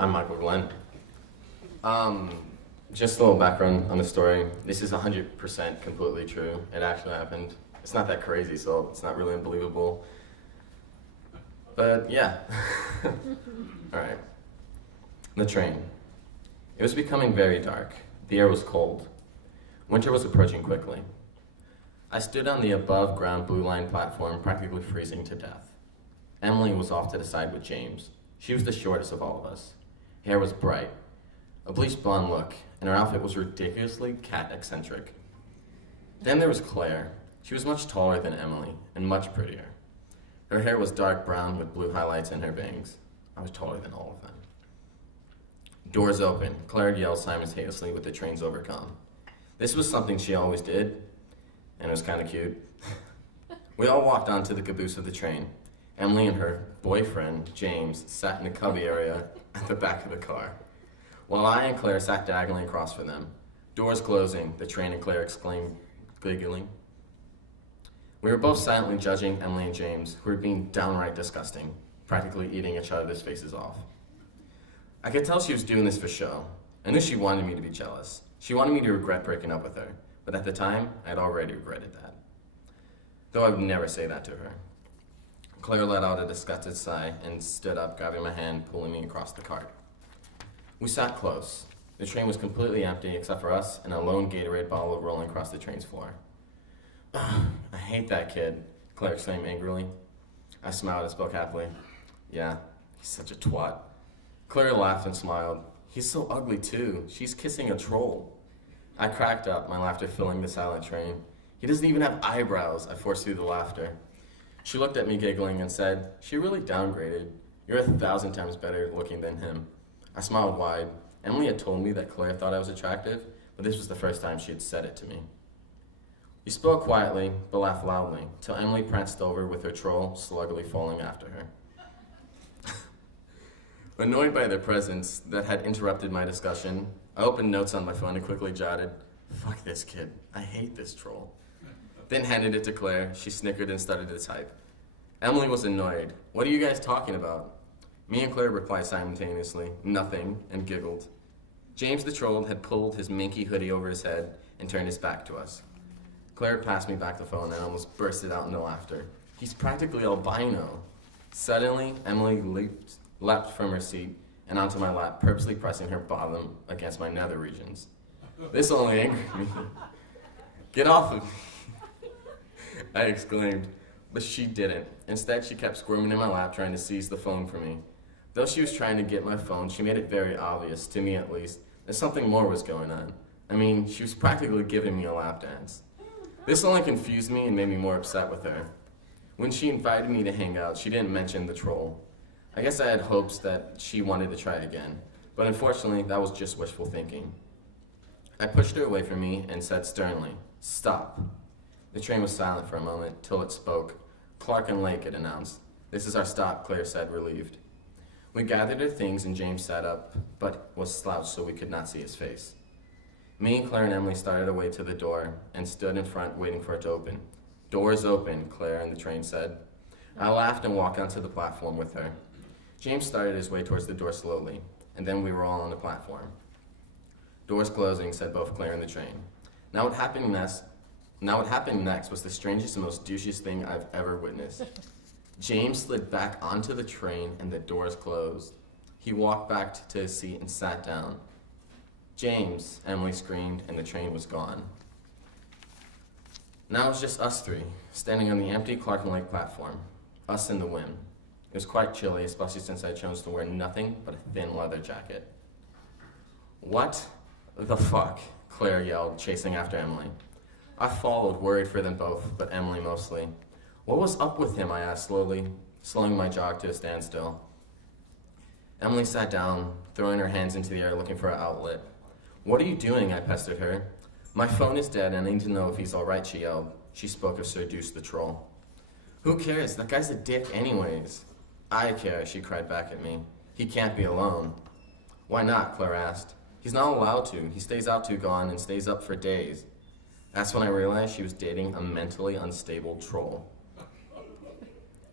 I'm Michael Glenn. Just a little background on the story. This is 100% completely true. It actually happened. It's not that crazy, so it's not really unbelievable. But yeah. Alright. The train. It was becoming very dark. The air was cold. Winter was approaching quickly. I stood on the above-ground Blue Line platform, practically freezing to death. Emily was off to the side with James. She was the shortest of all of us. Hair was bright, a bleached blonde look, and her outfit was ridiculously cat-eccentric. Then there was Claire. She was much taller than Emily, and much prettier. Her hair was dark brown with blue highlights in her bangs. I was taller than all of them. Doors open. Claire yelled simultaneously with the train's overcom. This was something she always did, and it was kind of cute. We all walked onto the caboose of the train. Emily and her boyfriend, James, sat in the cubby area at the back of the car, while I and Claire sat diagonally across from them. Doors closing, the train and Claire exclaimed, giggling. We were both silently judging Emily and James, who were being downright disgusting, practically eating each other's faces off. I could tell she was doing this for show. I knew she wanted me to be jealous. She wanted me to regret breaking up with her, but at the time, I'd already regretted that. Though I would never say that to her. Claire let out a disgusted sigh and stood up, grabbing my hand, pulling me across the cart. We sat close. The train was completely empty except for us and a lone Gatorade bottle rolling across the train's floor. I hate that kid, Claire exclaimed angrily. I smiled and spoke happily. Yeah, he's such a twat. Claire laughed and smiled. He's so ugly too. She's kissing a troll. I cracked up, my laughter filling the silent train. He doesn't even have eyebrows, I forced through the laughter. She looked at me giggling and said, she really downgraded. You're 1,000 times better looking than him. I smiled wide. Emily had told me that Claire thought I was attractive, but this was the first time she had said it to me. We spoke quietly, but laughed loudly, till Emily pranced over with her troll sluggily falling after her. Annoyed by their presence that had interrupted my discussion, I opened notes on my phone and quickly jotted, fuck this kid, I hate this troll. Then handed it to Claire. She snickered and started to type. Emily was annoyed. What are you guys talking about? Me and Claire replied simultaneously, nothing, and giggled. James the troll had pulled his minky hoodie over his head and turned his back to us. Claire passed me back the phone and almost bursted out into laughter. He's practically albino. Suddenly, Emily leapt from her seat and onto my lap, purposely pressing her bottom against my nether regions. This only angered me. Get off of me, I exclaimed, but she didn't. Instead, she kept squirming in my lap, trying to seize the phone from me. Though she was trying to get my phone, she made it very obvious, to me at least, that something more was going on. I mean, she was practically giving me a lap dance. This only confused me and made me more upset with her. When she invited me to hang out, she didn't mention the troll. I guess I had hopes that she wanted to try again, but unfortunately, that was just wishful thinking. I pushed her away from me and said sternly, stop. The train was silent for a moment, till it spoke. Clark and Lake, it announced. This is our stop, Claire said, relieved. We gathered our things and James sat up, but was slouched so we could not see his face. Me and Claire and Emily started away to the door and stood in front waiting for it to open. Doors open, Claire and the train said. I laughed and walked onto the platform with her. James started his way towards the door slowly, and then we were all on the platform. Doors closing, said both Claire and the train. Now what happened next was the strangest and most douchiest thing I've ever witnessed. James slid back onto the train and the doors closed. He walked back to his seat and sat down. James, Emily screamed, and the train was gone. Now it was just us three, standing on the empty Clark and Lake platform, us in the wind. It was quite chilly, especially since I chose to wear nothing but a thin leather jacket. What the fuck? Claire yelled, chasing after Emily. I followed, worried for them both, but Emily mostly. What was up with him, I asked slowly, slowing my jog to a standstill. Emily sat down, throwing her hands into the air looking for an outlet. What are you doing? I pestered her. My phone is dead and I need to know if he's alright, she yelled. She spoke of Sir Deuce the Troll. Who cares? That guy's a dick anyways. I care, she cried back at me. He can't be alone. Why not? Claire asked. He's not allowed to. He stays out too gone and stays up for days. That's when I realized she was dating a mentally unstable troll.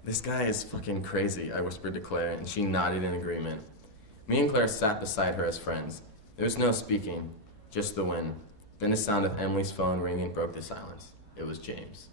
This guy is fucking crazy, I whispered to Claire, and she nodded in agreement. Me and Claire sat beside her as friends. There was no speaking, just the wind. Then the sound of Emily's phone ringing broke the silence. It was James.